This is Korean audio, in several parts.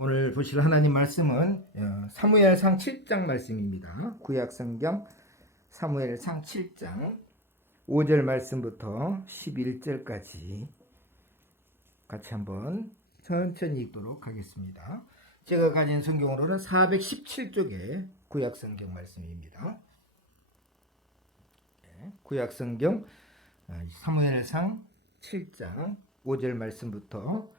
오늘 보실 하나님 말씀은 사무엘상 7장 말씀입니다. 구약성경 사무엘상 7장 5절 말씀부터 11절까지 같이 한번 천천히 읽도록 하겠습니다. 제가 가진 성경으로는 417쪽의 구약성경 말씀입니다. 구약성경 사무엘상 7장 5절 말씀부터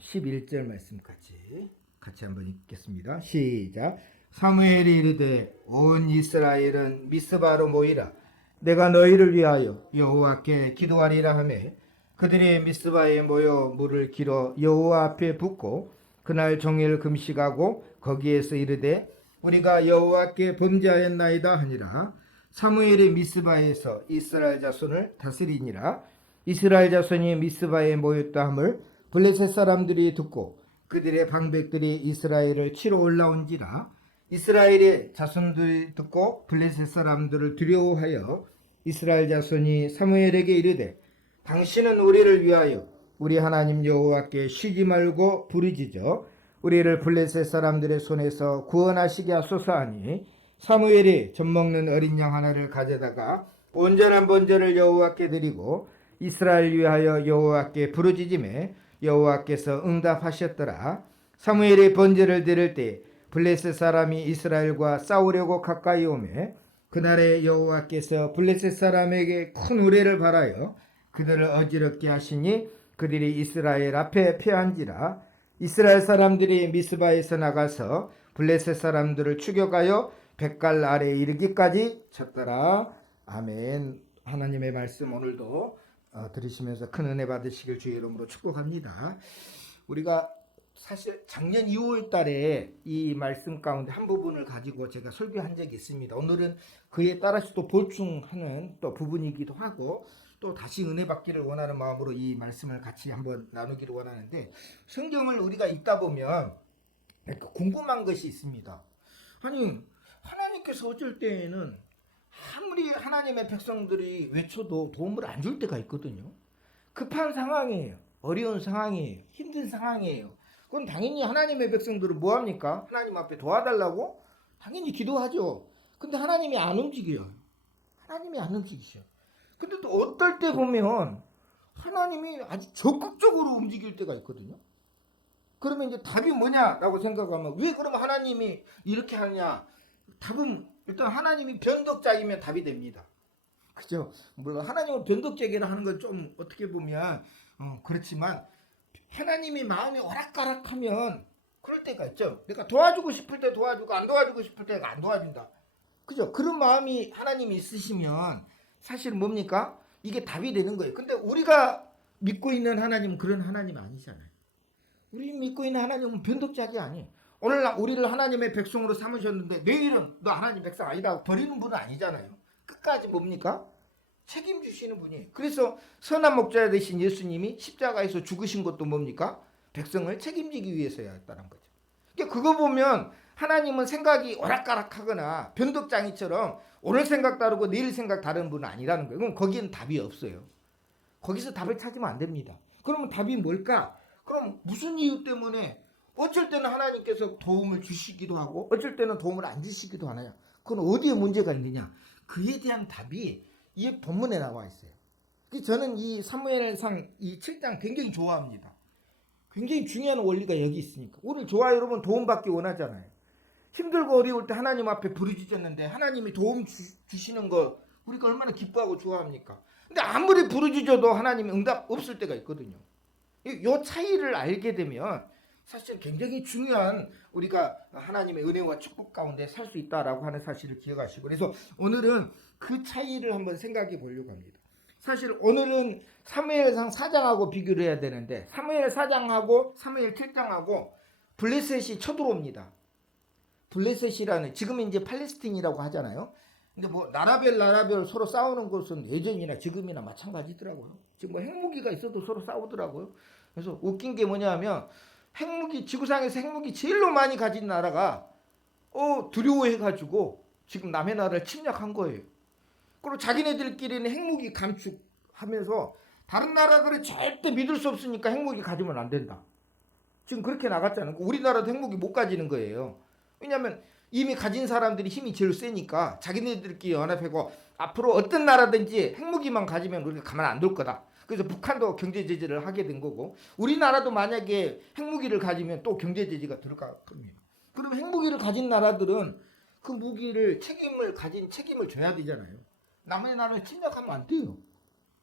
11절 말씀까지 같이 한번 읽겠습니다. 시작. 사무엘이 이르되 온 이스라엘은 미스바로 모이라. 내가 너희를 위하여 여호와께 기도하리라 하매 그들이 미스바에 모여 물을 길어 여호와 앞에 붓고 그날 종일 금식하고 거기에서 이르되 우리가 여호와께 범죄하였나이다 하니라. 사무엘이 미스바에서 이스라엘 자손을 다스리니라. 이스라엘 자손이 미스바에 모였다 함을 블레셋 사람들이 듣고 그들의 방백들이 이스라엘을 치러 올라온지라. 이스라엘의 자손들이 듣고 블레셋 사람들을 두려워하여 이스라엘 자손이 사무엘에게 이르되 당신은 우리를 위하여 우리 하나님 여호와께 쉬지 말고 부르짖어 우리를 블레셋 사람들의 손에서 구원하시게 하소서 하니 사무엘이 젖먹는 어린 양 하나를 가져다가 온전한 번제를 여호와께 드리고 이스라엘 위하여 여호와께 부르짖음에 여호와께서 응답하셨더라. 사무엘이 번제를 드릴 때 블레셋 사람이 이스라엘과 싸우려고 가까이 오매 그날에 여호와께서 블레셋 사람에게 큰 우레를 발하여 그들을 어지럽게 하시니 그들이 이스라엘 앞에 패한지라. 이스라엘 사람들이 미스바에서 나가서 블레셋 사람들을 추격하여 백갈 아래에 이르기까지 쳤더라. 아멘. 하나님의 말씀 오늘도 들으시면서 큰 은혜 받으시길 주의 이름으로 축복합니다. 우리가 사실 작년 2월 달에 이 말씀 가운데 한 부분을 가지고 제가 설교한 적이 있습니다. 오늘은 그에 따라서 또 보충하는 또 부분이기도 하고 또 다시 은혜 받기를 원하는 마음으로 이 말씀을 같이 한번 나누기를 원하는데, 성경을 우리가 읽다 보면 궁금한 것이 있습니다. 아니, 하나님께서 어쩔 때에는 아무리 하나님의 백성들이 외쳐도 도움을 안 줄 때가 있거든요. 급한 상황이에요. 어려운 상황이에요. 힘든 상황이에요. 그건 당연히 하나님의 백성들은 뭐합니까? 하나님 앞에 도와달라고 당연히 기도하죠. 근데 하나님이 안 움직여요. 하나님이 안 움직이셔. 근데 또 어떨 때 보면 하나님이 아주 적극적으로 움직일 때가 있거든요. 그러면 이제 답이 뭐냐라고 생각하면 왜 그러면 하나님이 이렇게 하느냐? 답은 일단 하나님이 변덕자이면 답이 됩니다. 그죠? 물론 하나님은 변덕자기를 하는 건 좀 어떻게 보면 그렇지만 하나님이 마음이 오락가락하면 그럴 때가 있죠. 그러니까 도와주고 싶을 때 도와주고 안 도와주고 싶을 때가 안 도와준다. 그죠? 그런 마음이 하나님이 있으시면 사실 뭡니까? 이게 답이 되는 거예요. 근데 우리가 믿고 있는 하나님은 그런 하나님 아니잖아요. 우리 믿고 있는 하나님은 변덕자기 아니에요. 오늘날 우리를 하나님의 백성으로 삼으셨는데 내일은 너 하나님 백성 아니다 버리는 분은 아니잖아요. 끝까지 뭡니까? 책임지시는 분이에요. 그래서 선한 목자 되신 예수님이 십자가에서 죽으신 것도 뭡니까? 백성을 책임지기 위해서였다는 거죠. 그러니까 그거 보면 하나님은 생각이 오락가락하거나 변덕장이처럼 오늘 생각 다르고 내일 생각 다른 분은 아니라는 거예요. 그럼 거기는 답이 없어요. 거기서 답을 찾으면 안 됩니다. 그러면 답이 뭘까? 그럼 무슨 이유 때문에 어쩔 때는 하나님께서 도움을 주시기도 하고 어쩔 때는 도움을 안 주시기도 하나요? 그건 어디에 문제가 있느냐? 그에 대한 답이 이 본문에 나와 있어요. 저는 이 사무엘상 이 7장 굉장히 좋아합니다. 굉장히 중요한 원리가 여기 있으니까. 오늘 저와 여러분 도움받기 원하잖아요. 힘들고 어려울 때 하나님 앞에 부르짖었는데 하나님이 도움 주시는 거 우리가 얼마나 기뻐하고 좋아합니까? 근데 아무리 부르짖어도 하나님이 응답 없을 때가 있거든요. 이 차이를 알게 되면 사실 굉장히 중요한 우리가 하나님의 은혜와 축복 가운데 살 수 있다라고 하는 사실을 기억하시고, 그래서 오늘은 그 차이를 한번 생각해 보려고 합니다. 사실 오늘은 사무엘상 4장하고 비교를 해야 되는데 사무엘 4장하고 사무엘 7장하고 블레셋이 쳐들어옵니다. 블레셋이라는 지금은 이제 팔레스틴이라고 하잖아요. 근데 뭐 나라별 서로 싸우는 것은 예전이나 지금이나 마찬가지더라고요. 지금 뭐 핵무기가 있어도 서로 싸우더라고요. 그래서 웃긴 게 뭐냐면 핵무기, 지구상에서 핵무기 제일로 많이 가진 나라가 두려워해가지고 지금 남의 나라를 침략한 거예요. 그리고 자기네들끼리는 핵무기 감축하면서 다른 나라들은 절대 믿을 수 없으니까 핵무기 가지면 안 된다. 지금 그렇게 나갔잖아요. 우리나라도 핵무기 못 가지는 거예요. 왜냐하면 이미 가진 사람들이 힘이 제일 세니까 자기네들끼리 연합하고 앞으로 어떤 나라든지 핵무기만 가지면 우리가 가만 안 둘 거다. 그래서 북한도 경제 제재를 하게 된 거고 우리나라도 만약에 핵무기를 가지면 또 경제 제재가 들어갈 겁니다. 그럼 핵무기를 가진 나라들은 그 무기를 책임을 져야 되잖아요. 남의 나라를 침략하면 안 돼요.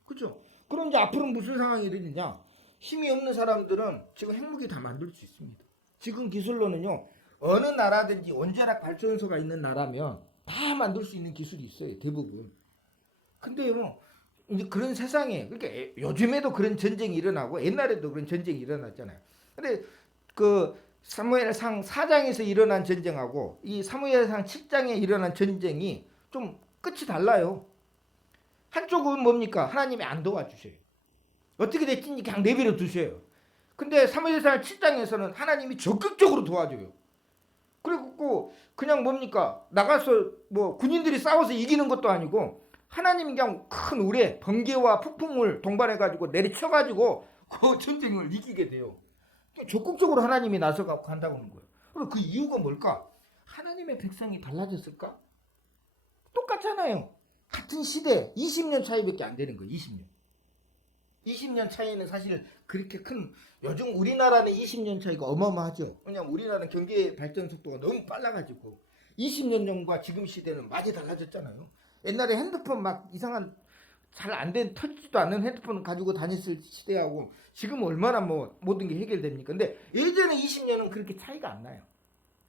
그렇죠? 그럼 이제 앞으로 무슨 상황이 되느냐? 힘이 없는 사람들은 지금 핵무기 다 만들 수 있습니다. 지금 기술로는요. 어느 나라든지 원자력 발전소가 있는 나라면 다 만들 수 있는 기술이 있어요. 대부분. 근데요. 이제 그런 세상에 그러니까 요즘에도 그런 전쟁이 일어나고 옛날에도 그런 전쟁이 일어났잖아요. 근데 그 사무엘상 4장에서 일어난 전쟁하고 이 사무엘상 7장에 일어난 전쟁이 좀 끝이 달라요. 한쪽은 뭡니까? 하나님이 안 도와주셔요. 어떻게 됐든지 그냥 내버려 두셔요. 근데 사무엘상 7장에서는 하나님이 적극적으로 도와줘요. 그리고 그냥 뭡니까? 나가서 뭐 군인들이 싸워서 이기는 것도 아니고 하나님이 그냥 큰 우레, 번개와 폭풍을 동반해가지고 내리쳐가지고 그 전쟁을 이기게 돼요. 적극적으로 하나님이 나서가고 한다고 하는 거예요. 그럼 그 이유가 뭘까? 하나님의 백성이 달라졌을까? 똑같잖아요. 같은 시대 20년 차이밖에 안 되는 거예요. 20년 차이는 사실 그렇게 큰 요즘 우리나라는 20년 차이가 어마어마하죠. 왜냐하면 우리나라는 경제 발전 속도가 너무 빨라가지고 20년 전과 지금 시대는 많이 달라졌잖아요. 옛날에 핸드폰 막 이상한 잘 안 된 터지지도 않는 핸드폰 가지고 다녔을 시대하고 지금 얼마나 뭐 모든 게 해결됩니까? 근데 예전에 20년은 그렇게 차이가 안 나요.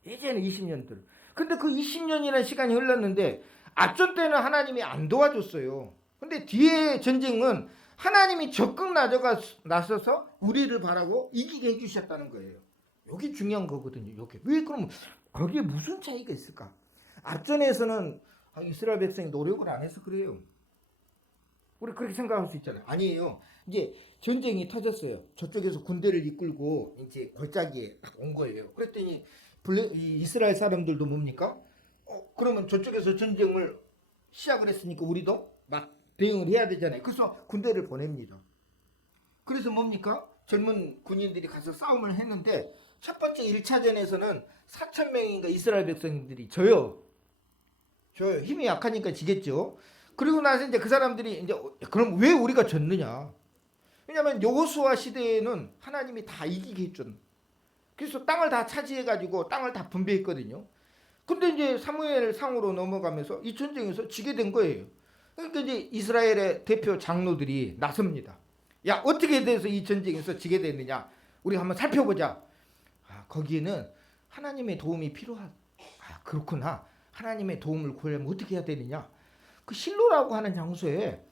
예전에 20년들. 근데 그 20년이라는 시간이 흘렀는데 앞전 때는 하나님이 안 도와줬어요. 근데 뒤에 전쟁은 하나님이 적극 나서서 우리를 바라고 이기게 해주셨다는 거예요. 여기 중요한 거거든요. 여기. 왜 그럼 거기에 무슨 차이가 있을까? 앞전에서는 이스라엘 백성이 노력을 안 해서 그래요. 우리 그렇게 생각할 수 있잖아요. 아니에요. 이제 전쟁이 터졌어요. 저쪽에서 군대를 이끌고 이제 골짜기에 딱 온 거예요. 그랬더니 이스라엘 사람들도 뭡니까? 그러면 저쪽에서 전쟁을 시작을 했으니까 우리도 막 대응을 해야 되잖아요. 그래서 군대를 보냅니다. 그래서 뭡니까? 젊은 군인들이 가서 싸움을 했는데 첫 번째 1차전에서는 4,000명인가 이스라엘 백성들이 져요. 힘이 약하니까 지겠죠. 그리고 나서 이제 그 사람들이 이제 그럼 왜 우리가 졌느냐? 왜냐하면 여호수아 시대에는 하나님이 다 이기게 했죠. 그래서 땅을 다 차지해가지고 땅을 다 분배했거든요. 근데 이제 사무엘 상으로 넘어가면서 이 전쟁에서 지게 된 거예요. 그러니까 이제 이스라엘의 대표 장로들이 나섭니다. 야, 어떻게 돼서 이 전쟁에서 지게 됐느냐? 우리 한번 살펴보자. 거기에는 하나님의 도움이 필요하다. 그렇구나. 하나님의 도움을 구하려면 어떻게 해야 되느냐? 그 실로라고 하는 장소에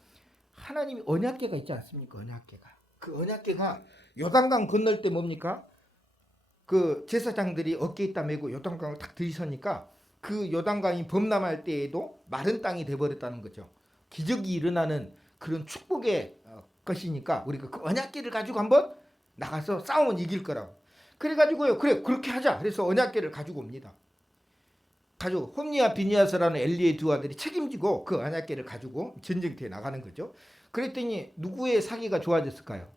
하나님이 언약궤가 있지 않습니까? 언약궤가. 그 언약궤가 요단강 건널 때 뭡니까? 그 제사장들이 어깨에다 메고 요단강을 딱 들이서니까 그 요단강이 범람할 때에도 마른 땅이 돼버렸다는 거죠. 기적이 일어나는 그런 축복의 것이니까 우리가 그 언약궤를 가지고 한번 나가서 싸우면 이길 거라고. 그래가지고요. 그래 그렇게 하자. 그래서 언약궤를 가지고 옵니다. 가지고 홈니와 비니아스라는 엘리의 두 아들이 책임지고 그 언약궤를 가지고 전쟁터에 나가는 거죠. 그랬더니 누구의 사기가 좋아졌을까요?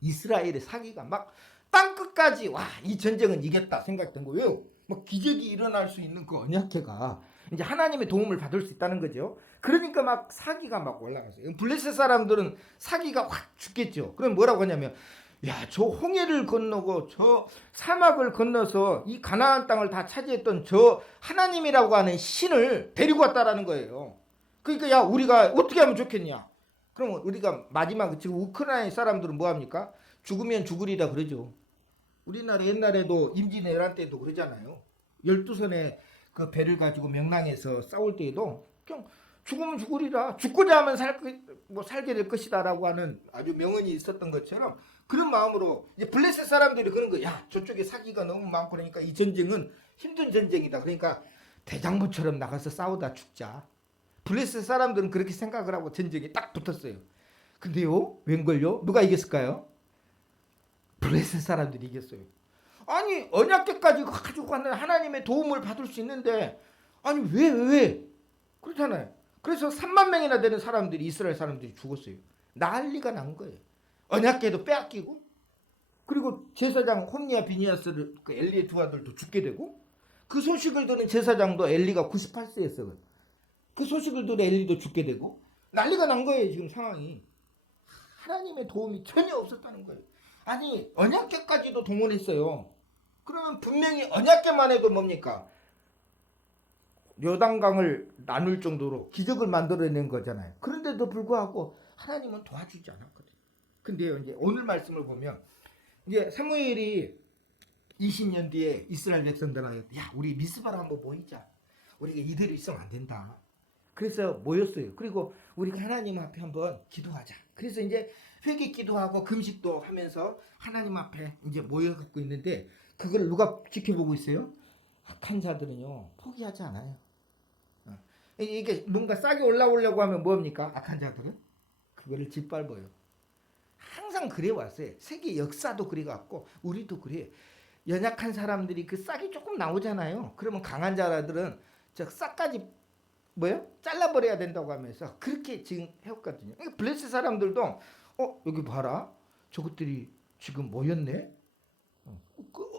이스라엘의 사기가 막 땅끝까지 와 이 전쟁은 이겼다 생각된 거예요. 뭐 기적이 일어날 수 있는 그 언약궤가 이제 하나님의 도움을 받을 수 있다는 거죠. 그러니까 막 사기가 막 올라갔어요. 블레셋 사람들은 사기가 확 죽겠죠. 그럼 뭐라고 하냐면 야, 저 홍해를 건너고 저 사막을 건너서 이 가나안 땅을 다 차지했던 저 하나님이라고 하는 신을 데리고 왔다라는 거예요. 그러니까 야, 우리가 어떻게 하면 좋겠냐? 그럼 우리가 마지막 지금 우크라이나 사람들은 뭐 합니까? 죽으면 죽으리라 그러죠. 우리나라 옛날에도 임진왜란 때도 그러잖아요. 12선의 그 배를 가지고 명랑해서 싸울 때에도 그냥 죽으면 죽으리라. 죽고자 하면 살게 될 것이다라고 하는 아주 명언이 있었던 것처럼 그런 마음으로 이제 블레셋 사람들이 그런 거야. 야, 저쪽에 사기가 너무 많고 그러니까 이 전쟁은 힘든 전쟁이다. 그러니까 대장부처럼 나가서 싸우다 죽자. 블레셋 사람들은 그렇게 생각을 하고 전쟁에 딱 붙었어요. 근데요, 웬걸요? 누가 이겼을까요? 블레셋 사람들이 이겼어요. 아니 언약궤까지 가지고 가는 하나님의 도움을 받을 수 있는데 아니 왜 그렇잖아요. 그래서 3만 명이나 되는 사람들이 이스라엘 사람들이 죽었어요. 난리가 난 거예요. 언약궤도 빼앗기고 그리고 제사장 홈리와 비니아스를 그 엘리의 두 아들도 죽게 되고 그 소식을 들은 제사장도 엘리가 98세였어. 그 소식을 들은 엘리도 죽게 되고 난리가 난 거예요. 지금 상황이. 하나님의 도움이 전혀 없었다는 거예요. 아니 언약궤까지도 동원했어요. 그러면 분명히 언약궤만 해도 뭡니까? 요단강을 나눌 정도로 기적을 만들어낸 거잖아요. 그런데도 불구하고 하나님은 도와주지 않았거든요. 근데요, 이제 오늘 말씀을 보면 이제 사무엘이 20년 뒤에 이스라엘 백성들한테 야, 우리 미스바로 한번 모이자. 우리가 이대로 있으면 안 된다. 그래서 모였어요. 그리고 우리가 하나님 앞에 한번 기도하자. 그래서 이제 회개 기도하고 금식도 하면서 하나님 앞에 이제 모여갖고 있는데 그걸 누가 지켜보고 있어요? 악한 자들은요 포기하지 않아요. 이게 뭔가 싹이 올라오려고 하면 뭡니까? 악한 자들은 그거를 짓밟아요. 항상 그래 왔어요. 세계 역사도 그래갖고 우리도 그래. 연약한 사람들이 그 싹이 조금 나오잖아요. 그러면 강한 자들은 저 싹까지 뭐요? 잘라버려야 된다고 하면서 그렇게 지금 해왔거든요. 블레스 사람들도 여기 봐라. 저것들이 지금 모였네.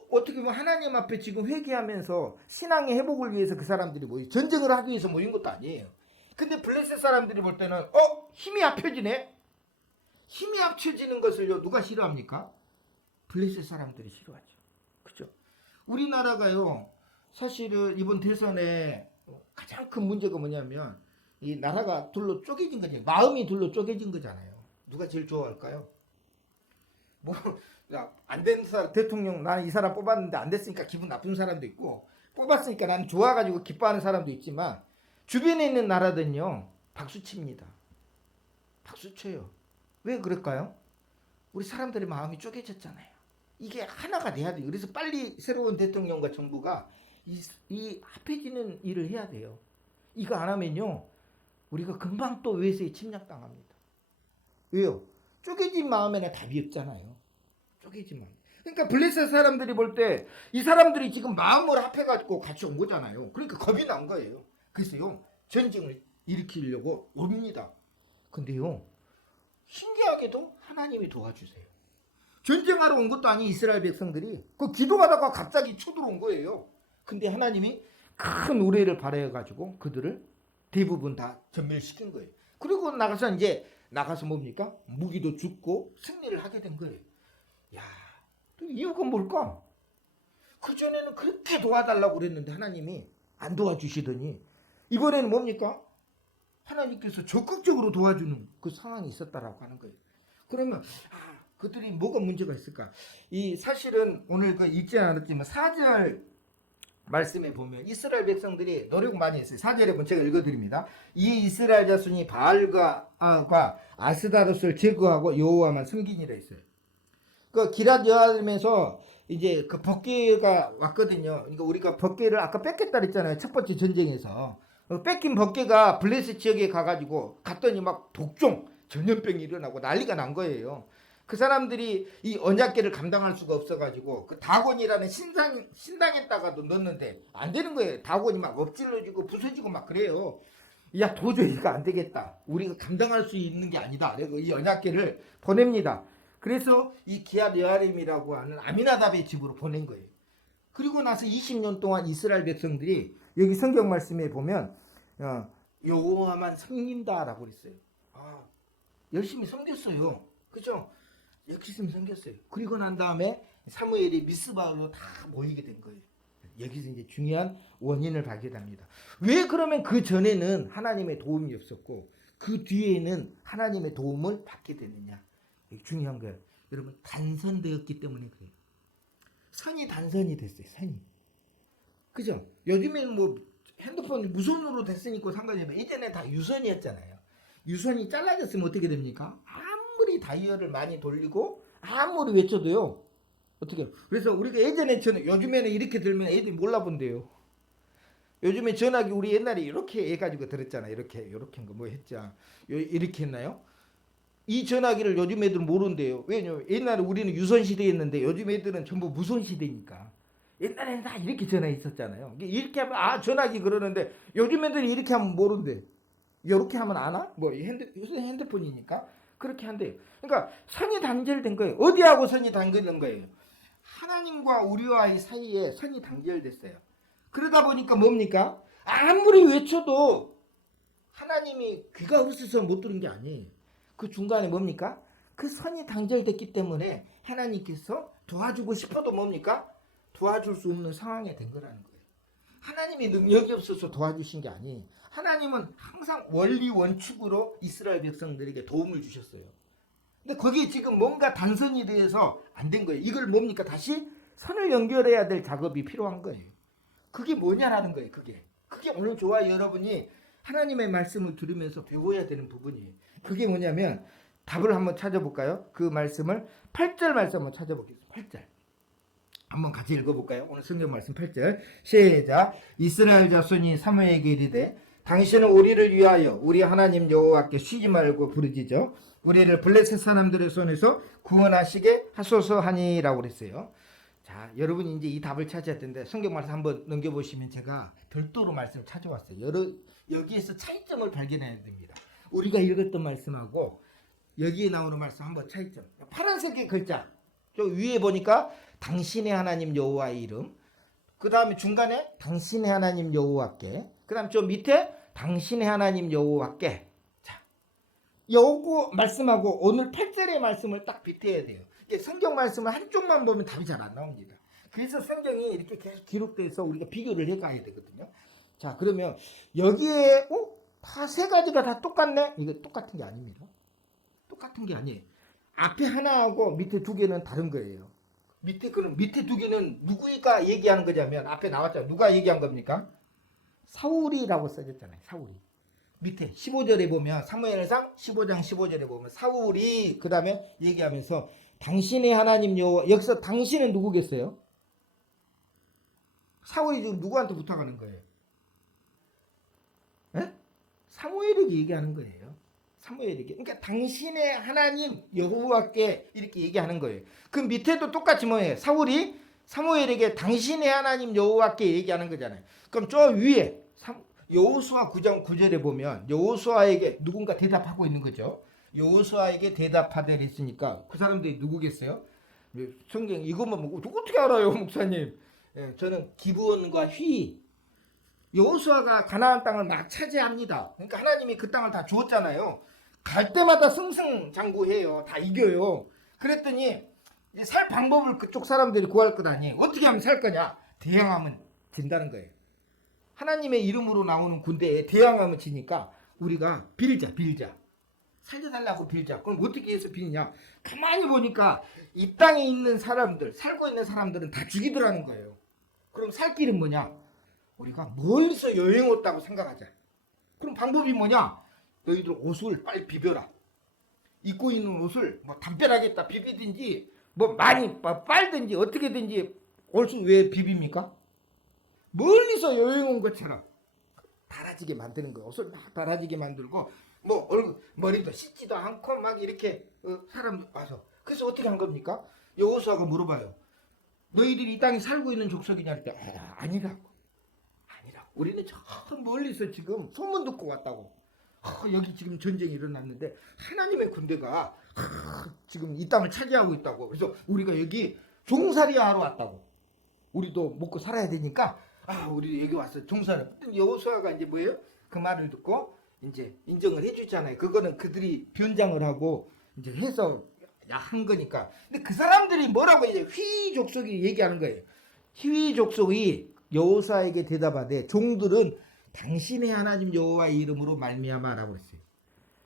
어떻게 보면 하나님 앞에 지금 회개하면서 신앙의 회복을 위해서 그 사람들이 모여 전쟁을 하기 위해서 모인 것도 아니에요. 근데 블레셋 사람들이 볼 때는 힘이 합쳐지네. 힘이 합쳐지는 것을요 누가 싫어합니까? 블레셋 사람들이 싫어하죠. 그죠? 우리나라가요 사실은 이번 대선에 가장 큰 문제가 뭐냐면 이 나라가 둘로 쪼개진 거죠. 마음이 둘로 쪼개진 거잖아요. 누가 제일 좋아할까요? 뭐 안 된 사람 대통령 나는 이 사람 뽑았는데 안 됐으니까 기분 나쁜 사람도 있고 뽑았으니까 나는 좋아가지고 기뻐하는 사람도 있지만 주변에 있는 나라들은요 박수 칩니다. 박수 쳐요. 왜 그럴까요? 우리 사람들의 마음이 쪼개졌잖아요. 이게 하나가 돼야 돼요. 그래서 빨리 새로운 대통령과 정부가 이 합해지는 일을 해야 돼요. 이거 안 하면요 우리가 금방 또 외세에 침략당합니다. 왜요? 쪼개진 마음에는 답이 없잖아요. 쪼개진 마음. 그러니까 블레셋 사람들이 볼 때 이 사람들이 지금 마음을 합해가지고 같이 온 거잖아요. 그러니까 겁이 난 거예요. 그래서요 전쟁을 일으키려고 옵니다. 근데요 신기하게도 하나님이 도와주세요. 전쟁하러 온 것도 아닌 이스라엘 백성들이 그 기도하다가 갑자기 쳐들어온 거예요. 근데 하나님이 큰 우레를 발휘해가지고 그들을 대부분 다 전멸시킨 거예요. 그리고 나가서 뭡니까? 무기도 죽고 승리를 하게 된 거예요. 야, 또 이유가 뭘까? 그전에는 그렇게 도와달라고 그랬는데 하나님이 안 도와주시더니 이번에는 뭡니까? 하나님께서 적극적으로 도와주는 그 상황이 있었다라고 하는 거예요. 그러면 그들이 뭐가 문제가 있을까? 이 사실은 오늘 그 읽지 않았지만 4절 말씀에 보면 이스라엘 백성들이 노력을 많이 했어요. 4절에 본 제가 읽어드립니다. 이 이스라엘 자손이 바알과 아스다롯을 제거하고 여호와만 섬기니라 했어요. 그 기랏 여아림에서 이제 그 벗개가 왔거든요. 그러니까 우리가 벗개를 아까 뺏겼다 그랬잖아요. 첫 번째 전쟁에서 뺏긴 벗개가 블레셋 지역에 가가지고 갔더니 막 독종 전염병이 일어나고 난리가 난 거예요. 그 사람들이 이 언약궤를 감당할 수가 없어가지고 그 다곤이라는 신당에다가도 넣었는데 안 되는 거예요. 다곤이 막 엎질러지고 부서지고 막 그래요. 야 도저히 이거 안 되겠다. 우리가 감당할 수 있는 게 아니다. 그래서 이 언약궤를 보냅니다. 그래서 이 기앗 여아림이라고 하는 아미나답의 집으로 보낸 거예요. 그리고 나서 20년 동안 이스라엘 백성들이 여기 성경 말씀에 보면 여호와만 섬긴다라고 그랬어요. 열심히 섬겼어요. 그죠? 열심히 섬겼어요. 그리고 난 다음에 사무엘이 미스바로 다 모이게 된 거예요. 여기서 이제 중요한 원인을 발견합니다. 왜 그러면 그 전에는 하나님의 도움이 없었고 그 뒤에는 하나님의 도움을 받게 되느냐? 중요한 거예요. 여러분 단선되었기 때문에 그래요. 선이 단선이 됐어요. 선이. 그죠? 요즘에는 뭐 핸드폰 무선으로 됐으니까 상관이 없어요. 이전에 다 유선이었잖아요. 유선이 잘라졌으면 어떻게 됩니까? 아무리 다이얼을 많이 돌리고 아무리 외쳐도요. 어떻게? 그래서 우리가 예전에 요즘에는 이렇게 들면 애들이 몰라본대요. 요즘에 전화기 우리 옛날에 이렇게 해가지고 들었잖아요. 이렇게 거 뭐 했죠? 이렇게 했나요? 이 전화기를 요즘 애들은 모른대요. 왜냐면 옛날에 우리는 유선 시대였는데 요즘 애들은 전부 무선 시대니까. 옛날에는 다 이렇게 전화했었잖아요. 이렇게 하면 전화기 그러는데 요즘 애들은 이렇게 하면 모른대. 이렇게 하면 아나? 뭐 요새 핸드폰이니까 그렇게 한대요. 그러니까 선이 단절된 거예요. 어디하고 선이 단절된 거예요? 하나님과 우리와의 사이에 선이 단절됐어요. 그러다 보니까 뭡니까? 아무리 외쳐도 하나님이 귀가 없어서 못 들은 게 아니에요. 그 중간에 뭡니까? 그 선이 단절됐기 때문에 하나님께서 도와주고 싶어도 뭡니까? 도와줄 수 없는 상황에 된 거라는 거예요. 하나님이 능력이 없어서 도와주신 게 아니에요. 하나님은 항상 원리 원칙으로 이스라엘 백성들에게 도움을 주셨어요. 근데 거기에 지금 뭔가 단선이 돼서 안 된 거예요. 이걸 뭡니까? 다시 선을 연결해야 될 작업이 필요한 거예요. 그게 뭐냐라는 거예요. 그게 오늘 저와 여러분이 하나님의 말씀을 들으면서 배워야 되는 부분이에요. 그게 뭐냐면 답을 한번 찾아볼까요? 그 말씀을 8절 말씀 한번 찾아보겠습니다. 8절 한번 같이 읽어볼까요? 오늘 성경 말씀 8절 시작. 이스라엘 자손이 사무엘에게 이르되 당신은 우리를 위하여 우리 하나님 여호와께 쉬지 말고 부르짖어 우리를 블레셋 사람들의 손에서 구원하시게 하소서 하니라고 그랬어요. 자, 여러분이 이제 이 답을 찾아야 되는데 성경 말씀 한번 넘겨보시면 제가 별도로 말씀을 찾아왔어요. 여기에서 차이점을 발견해야 됩니다. 우리가 읽었던 말씀하고 여기에 나오는 말씀 한번 차이점. 파란색의 글자 저 위에 보니까 당신의 하나님 여호와의 이름, 그 다음에 중간에 당신의 하나님 여호와께, 그 다음 저 밑에 당신의 하나님 여호와께. 자, 요거 말씀하고 오늘 8절의 말씀을 딱 비교해야 돼요. 성경 말씀을 한쪽만 보면 답이 잘 안 나옵니다. 그래서 성경이 이렇게 계속 기록돼서 우리가 비교를 해가야 되거든요. 자, 그러면 여기에 다 세 가지가 다 똑같네? 이거 똑같은 게 아닙니다. 똑같은 게 아니에요. 앞에 하나하고 밑에 두 개는 다른 거예요. 밑에 두 개는 누구가 얘기하는 거냐면 앞에 나왔잖아요. 누가 얘기한 겁니까? 사울이라고 써졌잖아요. 사울이. 밑에 15절에 보면 사무엘상 15장 15절에 보면 사울이 그 다음에 얘기하면서 당신의 하나님 여호와, 여기서 당신은 누구겠어요? 사울이 지금 누구한테 부탁하는 거예요? 에? 사무엘에게 얘기하는 거예요. 사무엘에게. 그러니까 당신의 하나님 여호와께 이렇게 얘기하는 거예요. 그 밑에도 똑같이 뭐예요? 사울이 사무엘에게 당신의 하나님 여호와께 얘기하는 거잖아요. 그럼 저 위에 여호수아 9장 9절에 보면 여호수아에게 누군가 대답하고 있는 거죠. 여호수아에게 대답하되 했으니까 그 사람들이 누구겠어요? 성경 이것만 보고 어떻게 알아요, 목사님? 저는 기브온과 휘. 여호수아가 가나안 땅을 막 차지합니다. 그러니까 하나님이 그 땅을 다 주었잖아요. 갈 때마다 승승장구해요. 다 이겨요. 그랬더니 이제 살 방법을 그쪽 사람들이 구할 것 아니에요. 어떻게 하면 살 거냐? 대항하면 진다는 거예요. 하나님의 이름으로 나오는 군대에 대항하면 지니까 우리가 빌자. 살려달라고 빌자. 그럼 어떻게 해서 빌냐? 가만히 보니까 이 땅에 있는 사람들, 살고 있는 사람들은 다 죽이더라는 거예요. 그럼 살 길은 뭐냐? 우리가 멀리서 여행 왔다고 생각하자. 그럼 방법이 뭐냐? 너희들 옷을 빨리 비벼라. 입고 있는 옷을 뭐 담벼락에다 비비든지 뭐 많이 빨든지 어떻게든지 옷을 왜 비빕니까? 멀리서 여행 온 것처럼 달아지게 만드는 거예요. 옷을 막 달아지게 만들고 뭐 얼굴 머리도 씻지도 않고 막 이렇게 사람 와서 그래서 어떻게 한 겁니까? 여호수아가 물어봐요. 너희들이 이 땅에 살고 있는 족속이냐 했더니 아니라고. 우리는 저 멀리서 지금 소문 듣고 왔다고. 여기 지금 전쟁이 일어났는데 하나님의 군대가 지금 이 땅을 차지하고 있다고. 그래서 우리가 여기 종살이 하러 왔다고. 우리도 먹고 살아야 되니까 우리 여기 와서 종살이. 여호수아가 이제 뭐예요? 그 말을 듣고 이제 인정을 해주잖아요. 그거는 그들이 변장을 하고 이제 해서 한 거니까. 근데 그 사람들이 뭐라고 이제 휘 족속이 얘기하는 거예요. 휘 족속이 여호수아에게 대답하되 종들은 당신의 하나님 여호와의 이름으로 말미암아라고 했어요.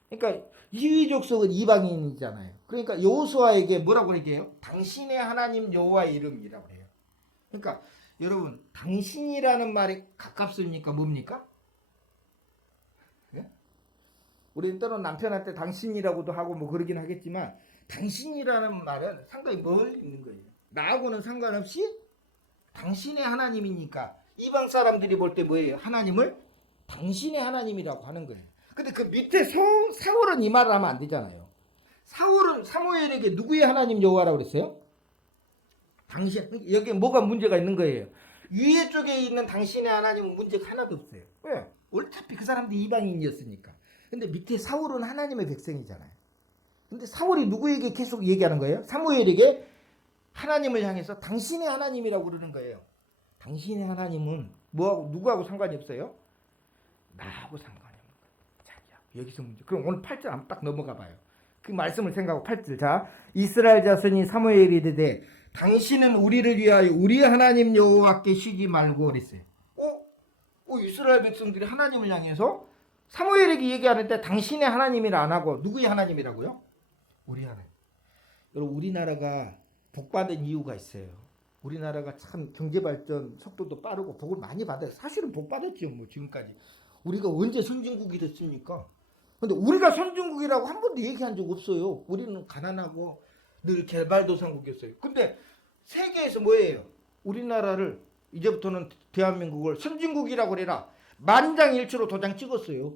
그러니까 휘 족속은 이방인이잖아요. 그러니까 여호수아에게 뭐라고 얘기해요? 당신의 하나님 여호와의 이름이라고 해요. 그러니까 여러분 당신이라는 말이 가깝습니까? 뭡니까? 예? 우리는 때로는 남편한테 당신이라고도 하고 뭐 그러긴 하겠지만 당신이라는 말은 상당히 멀리 있는 거예요. 나하고는 상관없이 당신의 하나님이니까 이방 사람들이 볼 때 뭐예요? 하나님을 당신의 하나님이라고 하는 거예요. 근데 그 밑에 사울은 이 말을 하면 안 되잖아요. 사울은 사무엘에게 누구의 하나님 여호와라고 그랬어요? 당신. 여기 뭐가 문제가 있는 거예요. 위에 쪽에 있는 당신의 하나님은 문제가 하나도 없어요. 왜? 어차피 그 사람들이 이방인이었으니까. 근데 밑에 사울은 하나님의 백성이잖아요. 근데 사울이 누구에게 계속 얘기하는 거예요? 사무엘에게 하나님을 향해서 당신의 하나님이라고 그러는 거예요. 당신의 하나님은 뭐하고 누구하고 상관이 없어요? 나하고 상관이 없는 거예요. 자기야. 여기서 문제. 그럼 오늘 8절 한번 딱 넘어가 봐요. 그 말씀을 생각하고 8절. 자, 이스라엘 자손이 사무엘이 이르되 당신은 우리를 위하여 우리 하나님 여호와께 쉬지 말고 그랬어요. 이스라엘 백성들이 하나님을 향해서 사무엘에게 얘기하는데 당신의 하나님이라 안 하고 누구의 하나님이라고요? 우리 하나님. 여러분 우리나라가 복받은 이유가 있어요. 우리나라가 참 경제발전 속도도 빠르고 복을 많이 받아요. 사실은 복 받았죠. 뭐 지금까지. 우리가 언제 선진국이 됐습니까? 근데 우리가 선진국이라고 한 번도 얘기한 적 없어요. 우리는 가난하고 늘 개발도상국이었어요. 근데 세계에서 뭐예요? 우리나라를 이제부터는 대한민국을 선진국이라고 그래라. 만장일치로 도장 찍었어요.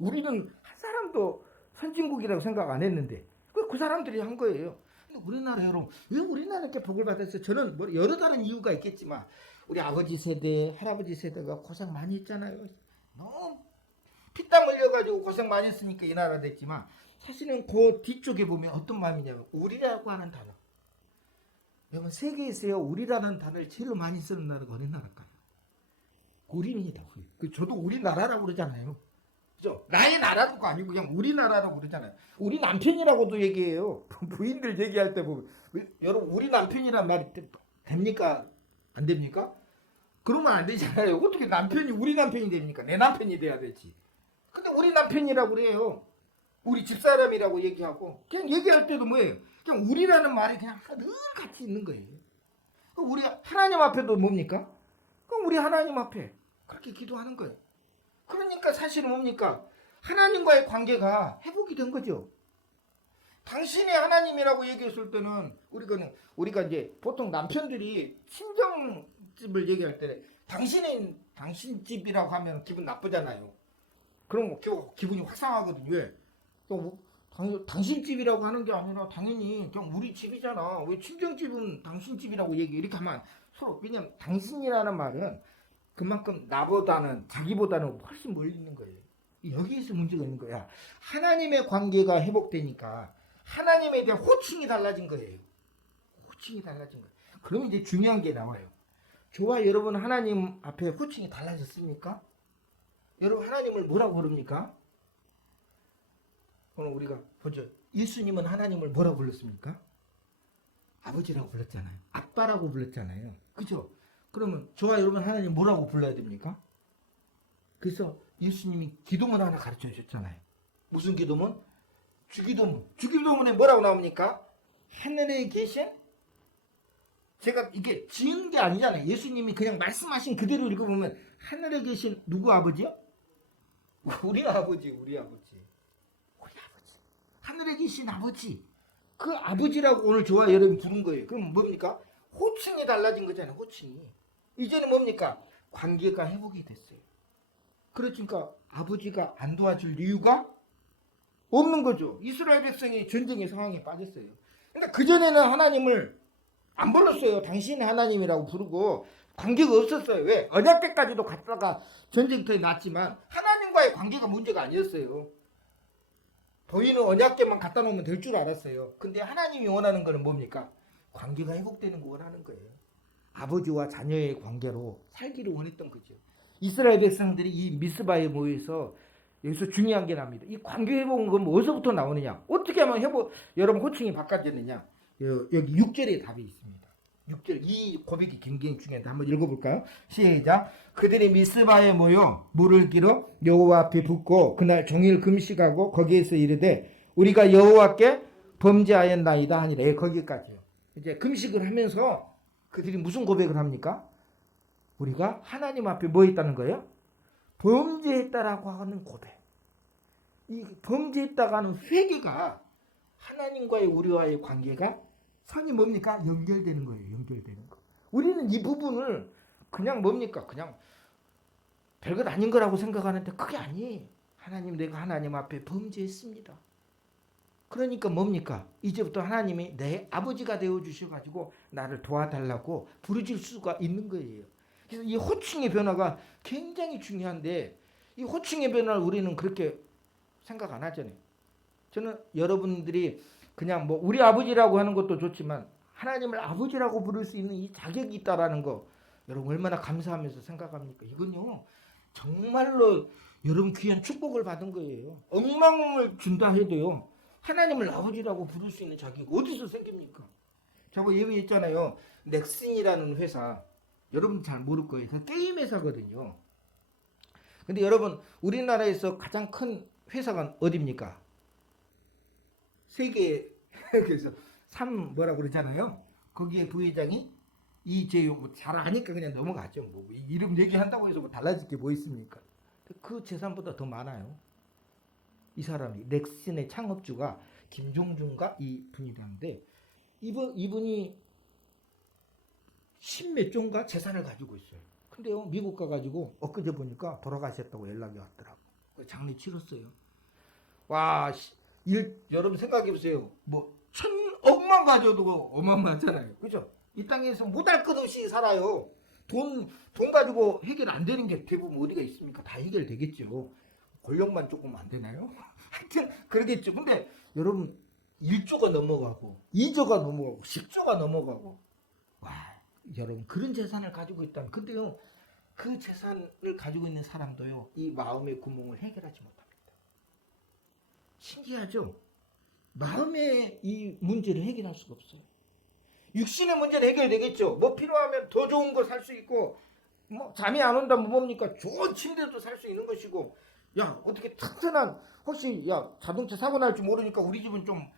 우리는 한 사람도 선진국이라고 생각 안 했는데 그 사람들이 한 거예요. 우리나라 여러분 왜 우리나라 이렇게 복을 받았어요? 저는 뭐 여러 다른 이유가 있겠지만 우리 아버지 세대, 할아버지 세대가 고생 많이 했잖아요. 너무 피땀 흘려가지고 고생 많이 했으니까 이 나라 됐지만 사실은 그 뒤쪽에 보면 어떤 마음이냐면 우리라고 하는 단어. 여러분 세계에서요 우리라는 단어를 제일 많이 쓰는 나라가 어느 나라일까요? 우리입니다. 저도 우리나라라고 그러잖아요. 그죠? 나의 나라도 아니고 그냥 우리나라라고 그러잖아요. 우리 남편이라고도 얘기해요. 부인들 얘기할 때 보면 여러분 우리 남편이란 말이 됩니까? 안 됩니까? 그러면 안 되잖아요. 어떻게 남편이 우리 남편이 됩니까? 내 남편이 돼야 되지. 근데 우리 남편이라고 그래요. 우리 집사람이라고 얘기하고 그냥 얘기할 때도 뭐예요? 그냥 우리라는 말이 그냥 늘 같이 있는 거예요. 우리 하나님 앞에도 뭡니까? 그럼 우리 하나님 앞에 그렇게 기도하는 거예요. 그러니까 사실은 뭡니까? 하나님과의 관계가 회복이 된 거죠. 당신이 하나님이라고 얘기했을 때는 우리가 이제 보통 남편들이 친정집을 얘기할 때 당신 집이라고 하면 기분 나쁘잖아요. 그럼 기분이 확 상하거든요. 왜? 당신 집이라고 하는 게 아니라 당연히 그냥 우리 집이잖아. 왜 친정집은 당신 집이라고 이렇게 하면 서로 왜냐면 당신이라는 말은 그만큼 나보다는 자기보다는 훨씬 멀리 있는 거예요. 여기에서 문제가 있는 거야. 하나님의 관계가 회복되니까 하나님에 대한 호칭이 달라진 거예요. 호칭이 달라진 거예요. 그러면 이제 중요한 게 나와요. 저와 여러분 하나님 앞에 호칭이 달라졌습니까? 여러분 하나님을 뭐라고 부릅니까? 오늘 우리가 보죠. 예수님은 하나님을 뭐라고 불렀습니까? 아버지라고 불렀잖아요. 아빠라고 불렀잖아요. 그죠? 그러면 저와 여러분 하나님 뭐라고 불러야 됩니까? 그래서 예수님이 기도문 하나 가르쳐 주셨잖아요. 무슨 기도문? 주기도문. 주기도문에 뭐라고 나옵니까? 하늘에 계신 제가 이게 지은 게 아니잖아요. 예수님이 그냥 말씀하신 그대로 읽어보면 하늘에 계신 누구 아버지요? 우리 아버지. 하늘에 계신 아버지. 그 아버지라고 오늘 저와 여러분이 부른 거예요. 그럼 뭡니까? 호칭이 달라진 거잖아요. 호칭이. 이제는 뭡니까? 관계가 회복이 됐어요. 그러니까 아버지가 안 도와줄 이유가 없는 거죠. 이스라엘 백성이 전쟁의 상황에 빠졌어요. 그러니까 그전에는 하나님을 안 불렀어요. 당신의 하나님이라고 부르고 관계가 없었어요. 왜? 언약궤까지도 갔다가 전쟁터에 났지만 하나님과의 관계가 문제가 아니었어요. 보이는 언약궤만 갖다 놓으면 될 줄 알았어요. 근데 하나님이 원하는 거는 뭡니까? 관계가 회복되는 거 원하는 거예요. 아버지와 자녀의 관계로 살기를 원했던 거죠. 이스라엘 백성들이 이 미스바에 모여서 여기서 중요한 게 납니다. 이 관계 회복은 어디서부터 나오느냐? 어떻게 하면 여러분 호칭이 바꿔졌느냐? 여기 6절에 답이 있습니다. 6절 이 고백이 굉장히 중요한데 한번 읽어볼까요? 시작. 그들이 미스바에 모여 물을 길어 여호와 앞에 붓고 그날 종일 금식하고 거기에서 이르되 우리가 여호와께 범죄하였나이다 하니라. 거기까지요. 이제 금식을 하면서 그들이 무슨 고백을 합니까? 우리가 하나님 앞에 뭐 했다는 거예요? 범죄했다라고 하는 고백. 이 범죄했다고 하는 회개가 하나님과의 우리와의 관계가 선이 뭡니까? 연결되는 거예요. 연결되는 거. 우리는 이 부분을 그냥 뭡니까? 그냥 별것 아닌 거라고 생각하는데 그게 아니에요. 하나님 내가 하나님 앞에 범죄했습니다. 그러니까 뭡니까? 이제부터 하나님이 내 아버지가 되어주셔가지고 나를 도와달라고 부르실 수가 있는 거예요. 그래서 이 호칭의 변화가 굉장히 중요한데 이 호칭의 변화를 우리는 그렇게 생각 안 하잖아요. 저는 여러분들이 그냥 뭐 우리 아버지라고 하는 것도 좋지만 하나님을 아버지라고 부를 수 있는 이 자격이 있다라는 거 여러분 얼마나 감사하면서 생각합니까? 이건요 정말로 여러분 귀한 축복을 받은 거예요. 억만을 준다 해도요 하나님을 아버지라고 부를 수 있는 자격이 어디서 생깁니까? 저거 얘기했잖아요. 넥슨이라는 회사 여러분 잘 모를 거예요. 그 게임 회사거든요. 근데 여러분 우리나라에서 가장 큰 회사가 어디입니까? 세계 그래서 3 뭐라 그러잖아요. 거기에 부회장이 이재용 뭐잘 아니까 그냥 넘어가죠. 뭐 이름 얘기한다고 해서 뭐 달라질 게 뭐 있습니까? 그 재산보다 더 많아요. 이 사람이 넥슨의 창업주가 김종준가 이 분이라는데 이분이 10몇 조인가 재산을 가지고 있어요. 근데요 미국 가가지고 엊그제 보니까 돌아가셨다고 연락이 왔더라고. 장례 치렀어요. 와 여러분 생각해보세요. 뭐 1,000억만 가져도 어마어마하잖아요. 그죠? 이 땅에서 못할 것 없이 살아요. 돈 가지고 해결 안 되는 게 대부분 어디가 있습니까? 다 해결되겠죠. 권력만 조금 안 되나요? 하여튼 그러겠죠. 근데 여러분 1조가 넘어가고 2조가 넘어가고 10조가 넘어가고 와 여러분 그런 재산을 가지고 있다면 근데요 그 재산을 가지고 있는 사람도요 이 마음의 구멍을 해결하지 못합니다. 신기하죠? 마음의 이 문제를 해결할 수가 없어요. 육신의 문제는 해결되겠죠. 뭐 필요하면 더 좋은 거 살 수 있고 뭐 잠이 안 온다면 뭡니까? 좋은 침대도 살 수 있는 것이고 야 어떻게 튼튼한 혹시 야 자동차 사고 날 줄 모르니까 우리 집은 좀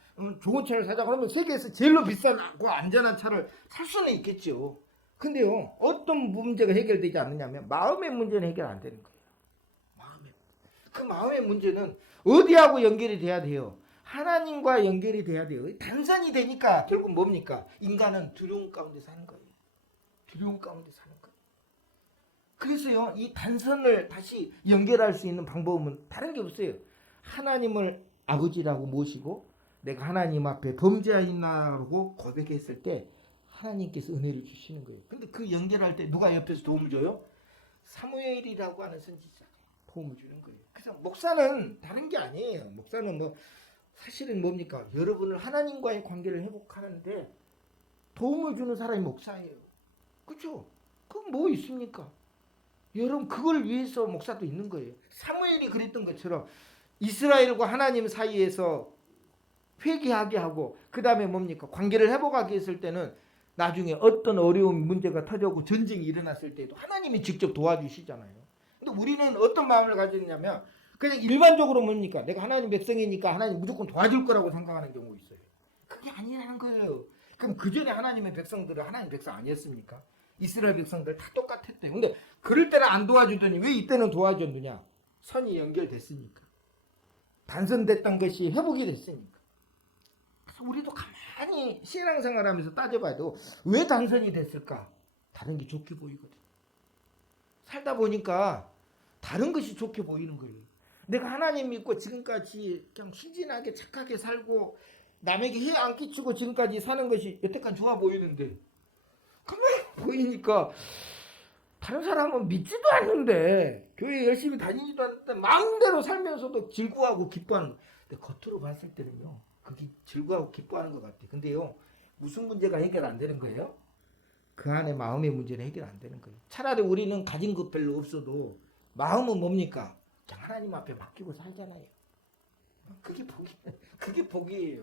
좋은 차를 사자 그러면 세계에서 제일로 비싸고 안전한 차를 살 수는 있겠죠. 근데요 어떤 문제가 해결되지 않느냐면 마음의 문제는 해결 안 되는 거예요. 그 마음의 문제는 어디하고 연결이 돼야 돼요? 하나님과 연결이 돼야 돼요. 단선이 되니까 결국 뭡니까? 인간은 두려움 가운데 사는 거예요. 두려움 가운데 사는 거예요. 그래서요 이 단선을 다시 연결할 수 있는 방법은 다른 게 없어요. 하나님을 아버지라고 모시고 내가 하나님 앞에 범죄하였나라고 고백했을 때 하나님께서 은혜를 주시는 거예요. 근데 그 연결할 때 누가 옆에서 도움을 줘요? 사무엘이라고 하는 선지자가 도움을 주는 거예요. 그래서 목사는 다른 게 아니에요. 목사는 뭐 사실은 뭡니까? 여러분을 하나님과의 관계를 회복하는데 도움을 주는 사람이 목사예요. 그렇죠? 그건 뭐 있습니까? 여러분 그걸 위해서 목사도 있는 거예요. 사무엘이 그랬던 것처럼 이스라엘과 하나님 사이에서 회개하게 하고 그 다음에 뭡니까? 관계를 회복하게 했을 때는 나중에 어떤 어려운 문제가 터져고 전쟁이 일어났을 때도 하나님이 직접 도와주시잖아요. 근데 우리는 어떤 마음을 가지냐면 그냥 일반적으로 뭡니까? 내가 하나님 백성이니까 하나님 무조건 도와줄 거라고 생각하는 경우가 있어요. 그게 아니라는 거예요. 그럼 그 전에 하나님의 백성들은 하나님 백성 아니었습니까? 이스라엘 백성들 다 똑같았대요. 근데 그럴 때는 안 도와주더니 왜 이때는 도와줬느냐? 선이 연결됐으니까. 단선됐던 것이 회복이 됐으니까. 그래서 우리도 가만히 신앙생활하면서 따져봐도 왜 단선이 됐을까? 다른 게 좋게 보이거든. 살다 보니까 다른 것이 좋게 보이는 거예요. 내가 하나님 믿고 지금까지 그냥 신진하게 착하게 살고 남에게 해 안 끼치고 지금까지 사는 것이 여태까지 좋아 보이는데 가만히 보이니까 다른 사람은 믿지도 않는데 교회 열심히 다니지도 않는데 마음대로 살면서도 즐거워하고 기뻐하는 근데 겉으로 봤을 때는요 그게 즐거워하고 기뻐하는 것 같아. 근데요 무슨 문제가 해결 안 되는 거예요? 그 안에 마음의 문제는 해결 안 되는 거예요. 차라리 우리는 가진 것 별로 없어도 마음은 뭡니까? 그냥 하나님 앞에 맡기고 살잖아요. 그게 복이에요.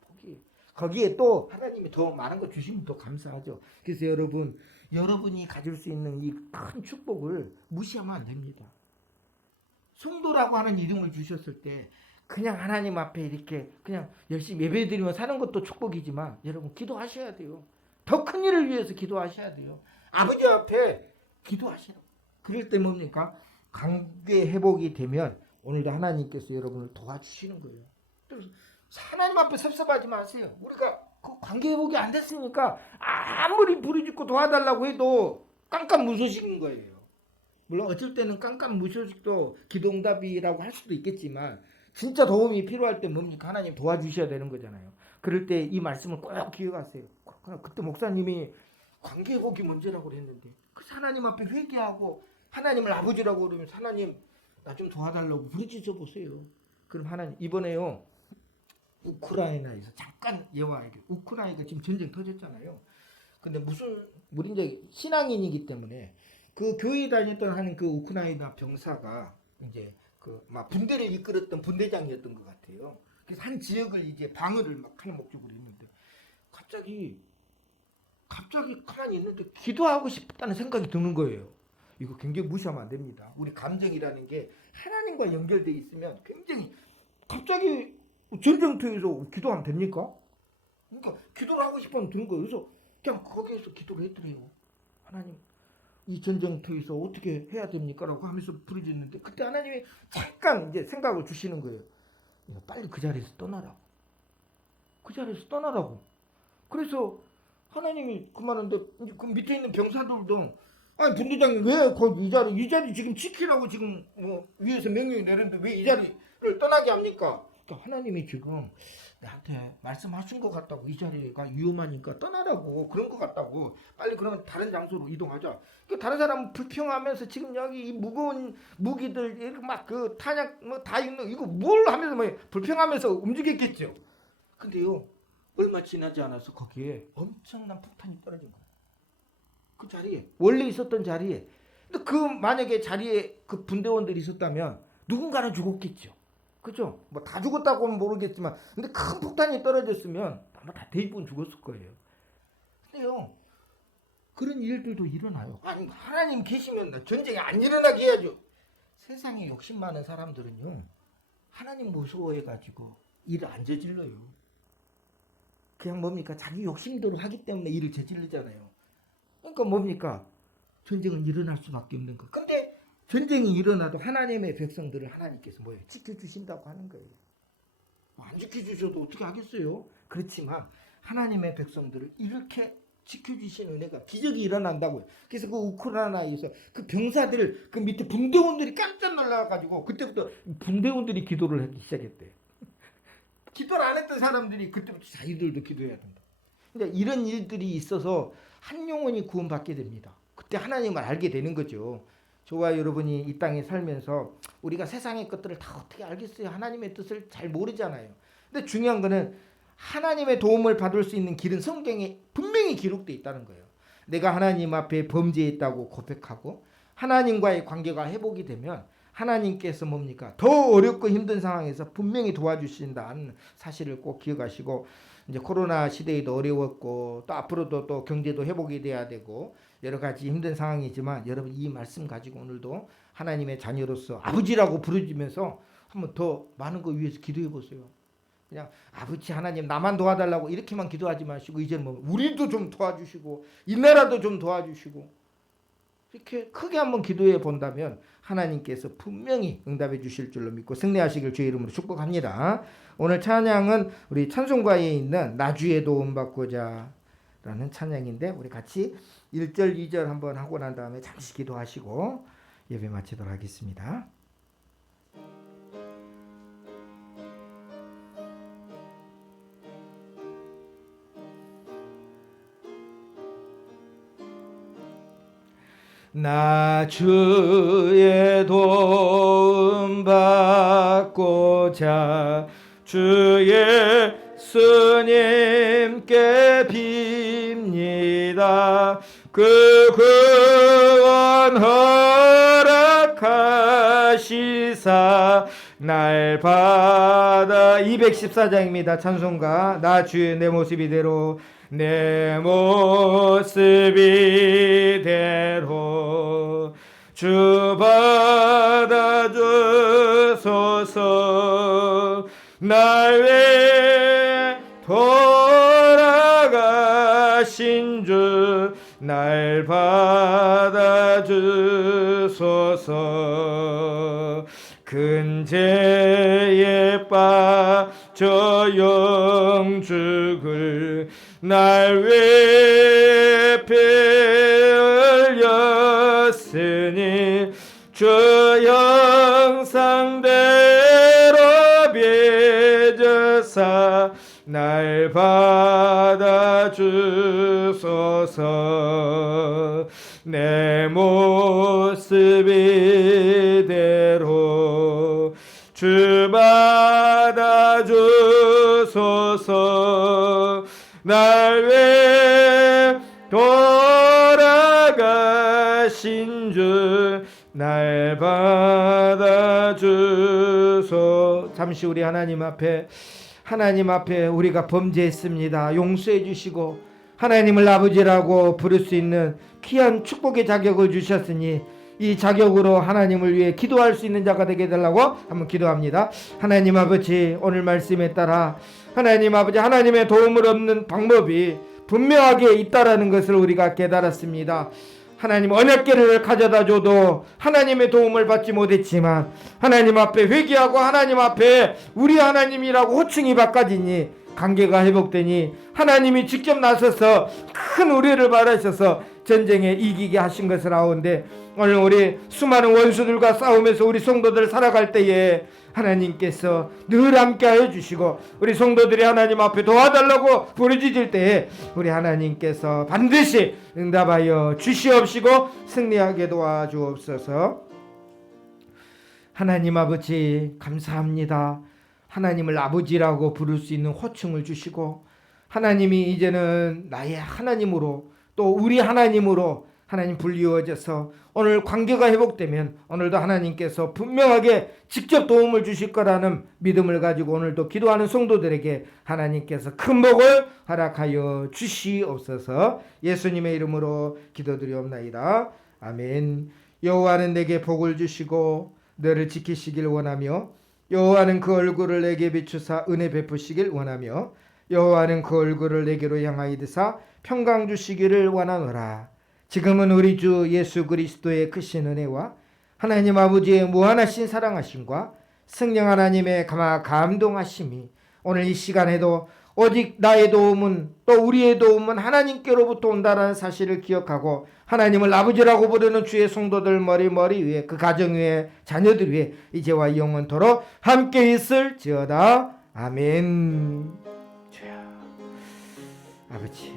복이. 거기에 또 하나님이 더 많은 거 주시면 더 감사하죠. 그래서 여러분이 가질 수 있는 이 큰 축복을 무시하면 안 됩니다. 성도라고 하는 이름을 주셨을 때 그냥 하나님 앞에 이렇게 그냥 열심히 예배드리며 사는 것도 축복이지만 여러분 기도하셔야 돼요. 더 큰 일을 위해서 기도하셔야 돼요. 아버지 앞에 기도하시라. 그럴 때 뭡니까? 관계 회복이 되면 오늘도 하나님께서 여러분을 도와주시는 거예요. 하나님 앞에 섭섭하지 마세요. 우리가 그 관계 회복이 안 됐으니까 아무리 부르짖고 도와달라고 해도 깜깜무소식인 거예요. 물론 어쩔 때는 깜깜무소식도 기도응답이라고 할 수도 있겠지만 진짜 도움이 필요할 때 뭡니까? 하나님 도와주셔야 되는 거잖아요. 그럴 때 이 말씀을 꼭 기억하세요. 그때 목사님이 관계 회복이 문제라고 그랬는데 그래서 하나님 앞에 회개하고 하나님을 아버지라고 그러면 하나님 나 좀 도와달라고 부르짖어 보세요. 그럼 하나님 이번에요 우크라이나에서 잠깐 예화에게 우크라이나가 지금 전쟁 터졌잖아요. 근데 무슨 우리 이제 신앙인이기 때문에 그 교회 다녔던 하는 그 우크라이나 병사가 이제 그 막 분대를 이끌었던 분대장이었던 것 같아요. 그래서 한 지역을 이제 방어를 막 하는 목적으로 했는데 갑자기 가만히 있는데 기도하고 싶다는 생각이 드는 거예요. 이거 굉장히 무시하면 안 됩니다. 우리 감정이라는 게 하나님과 연결돼 있으면 굉장히 갑자기 전쟁터에서 기도하면 됩니까? 그러니까 기도를 하고 싶으면 드는 거예요. 그래서 그냥 거기에서 기도를 했더래요. 하나님, 이 전쟁터에서 어떻게 해야 됩니까? 라고 하면서 부르짖는데 그때 하나님이 잠깐 이제 생각을 주시는 거예요. 빨리 그 자리에서 떠나라고. 그 자리에서 떠나라고. 그래서 하나님이 그만한데 그 밑에 있는 병사들도 아니 분대장님 왜 거기 이 자리 지금 지키라고 지금 위에서 명령이 내렸는데 왜 이 자리를 떠나게 합니까? 그러니까 하나님이 지금 나한테 말씀하신 것 같다고 이 자리가 위험하니까 떠나라고 그런 것 같다고 빨리 그러면 다른 장소로 이동하자. 그 다른 사람은 불평하면서 지금 여기 이 무거운 무기들 이렇게 막 그 탄약 뭐 다 있는 이거 뭘 하면서 뭐 불평하면서 움직였겠죠. 근데요 얼마 지나지 않아서 거기에 엄청난 폭탄이 떨어진 거예요. 그 자리에 원래 있었던 자리에. 근데 그 만약에 자리에 그 분대원들이 있었다면 누군가는 죽었겠죠. 그죠? 뭐 다 죽었다고는 모르겠지만 근데 큰 폭탄이 떨어졌으면 아마 다 대부분 죽었을 거예요. 근데요 그런 일들도 일어나요. 아니 하나님 계시면 전쟁이 안 일어나게 해야죠. 세상에 욕심 많은 사람들은요 하나님 무서워해가지고 일을 안 저질러요. 그냥 뭡니까? 자기 욕심대로 하기 때문에 일을 저지르잖아요. 그러니까 뭡니까? 전쟁은 일어날 수밖에 없는 거. 근데 전쟁이 일어나도 하나님의 백성들을 하나님께서 뭐예요? 지켜주신다고 하는 거예요. 안 지켜주셔도 어떻게 하겠어요? 그렇지만 하나님의 백성들을 이렇게 지켜주신 은혜가 기적이 일어난다고요. 그래서 그 우크라이나에서 그 병사들 그 밑에 분대원들이 깜짝 놀라가지고 그때부터 분대원들이 기도를 하기 시작했대요. 기도를 안 했던 사람들이 그때부터 자기들도 기도해야 된다. 그러니까 이런 일들이 있어서 한 영혼이 구원받게 됩니다. 그때 하나님을 알게 되는 거죠. 저와 여러분이 이 땅에 살면서 우리가 세상의 것들을 다 어떻게 알겠어요? 하나님의 뜻을 잘 모르잖아요. 근데 중요한 거는 하나님의 도움을 받을 수 있는 길은 성경에 분명히 기록되어 있다는 거예요. 내가 하나님 앞에 범죄했다고 고백하고 하나님과의 관계가 회복이 되면 하나님께서 뭡니까? 더 어렵고 힘든 상황에서 분명히 도와주신다는 사실을 꼭 기억하시고 이제 코로나 시대에도 어려웠고 또 앞으로도 또 경제도 회복이 돼야 되고 여러 가지 힘든 상황이지만 여러분 이 말씀 가지고 오늘도 하나님의 자녀로서 아버지라고 부르짖으면서 한번 더 많은 거 위해서 기도해 보세요. 그냥 아버지 하나님 나만 도와달라고 이렇게만 기도하지 마시고 이제는 뭐 우리도 좀 도와주시고 이 나라도 좀 도와주시고 이렇게 크게 한번 기도해 본다면 하나님께서 분명히 응답해 주실 줄로 믿고 승리하시길 주의 이름으로 축복합니다. 오늘 찬양은 우리 찬송가에 있는 나주의 도움 받고자 라는 찬양인데 우리 같이 1절 2절 한번 하고 난 다음에 잠시 기도하시고 예배 마치도록 하겠습니다. 나 주의 도움 받고자 주 예수님께 빕니다. 그 구원 허락하시사 날 받아 214장입니다. 찬송가 나 주의 내 모습 이대로 내 모습 이대로 주 받아주소서 날 위해 돌아가신 주 날 받아주소서 큰 죄에 빠져 영죽을 날 위해 피 흘렸으니 주 형상대로 빚으사 날 받아주소서 내 모습 이대로 주 받아주소서 주소서. 날 위해 돌아가신 주 날 받아주소. 잠시 우리 하나님 앞에 우리가 범죄했습니다. 용서해 주시고 하나님을 아버지라고 부를 수 있는 귀한 축복의 자격을 주셨으니 이 자격으로 하나님을 위해 기도할 수 있는 자가 되게 해달라고 한번 기도합니다. 하나님 아버지, 오늘 말씀에 따라 하나님 아버지, 하나님의 도움을 얻는 방법이 분명하게 있다라는 것을 우리가 깨달았습니다. 하나님, 언약궤를 가져다 줘도 하나님의 도움을 받지 못했지만 하나님 앞에 회개하고 하나님 앞에 우리 하나님이라고 호칭이 바꿔지니 관계가 회복되니 하나님이 직접 나서서 큰 우리를 바라셔서 전쟁에 이기게 하신 것을 아오는데, 오늘 우리 수많은 원수들과 싸우면서 우리 성도들 살아갈 때에 하나님께서 늘 함께하여 주시고 우리 성도들이 하나님 앞에 도와달라고 부르짖을 때에 우리 하나님께서 반드시 응답하여 주시옵시고 승리하게 도와주옵소서. 하나님 아버지, 감사합니다. 하나님을 아버지라고 부를 수 있는 호칭을 주시고 하나님이 이제는 나의 하나님으로 또 우리 하나님으로 하나님 불리워져서 오늘 관계가 회복되면 오늘도 하나님께서 분명하게 직접 도움을 주실 거라는 믿음을 가지고 오늘도 기도하는 성도들에게 하나님께서 큰 복을 허락하여 주시옵소서. 예수님의 이름으로 기도드리옵나이다. 아멘. 여호와는 내게 복을 주시고 너를 지키시길 원하며 여호와는 그 얼굴을 내게 비추사 은혜 베푸시길 원하며 여호와는 그 얼굴을 내게로 향하여 드사 평강 주시기를 원하노라. 지금은 우리 주 예수 그리스도의 크신 은혜와 하나님 아버지의 무한하신 사랑하심과 성령 하나님의 감동하심이 오늘 이 시간에도 오직 나의 도움은 또 우리의 도움은 하나님께로부터 온다는 사실을 기억하고 하나님을 아버지라고 부르는 주의 성도들 머리 위에 그 가정 위에 자녀들 위에 이제와 영원토록 함께 있을지어다. 아멘. 주여, 아버지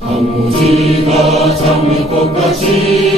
아버지가 장미꽃같이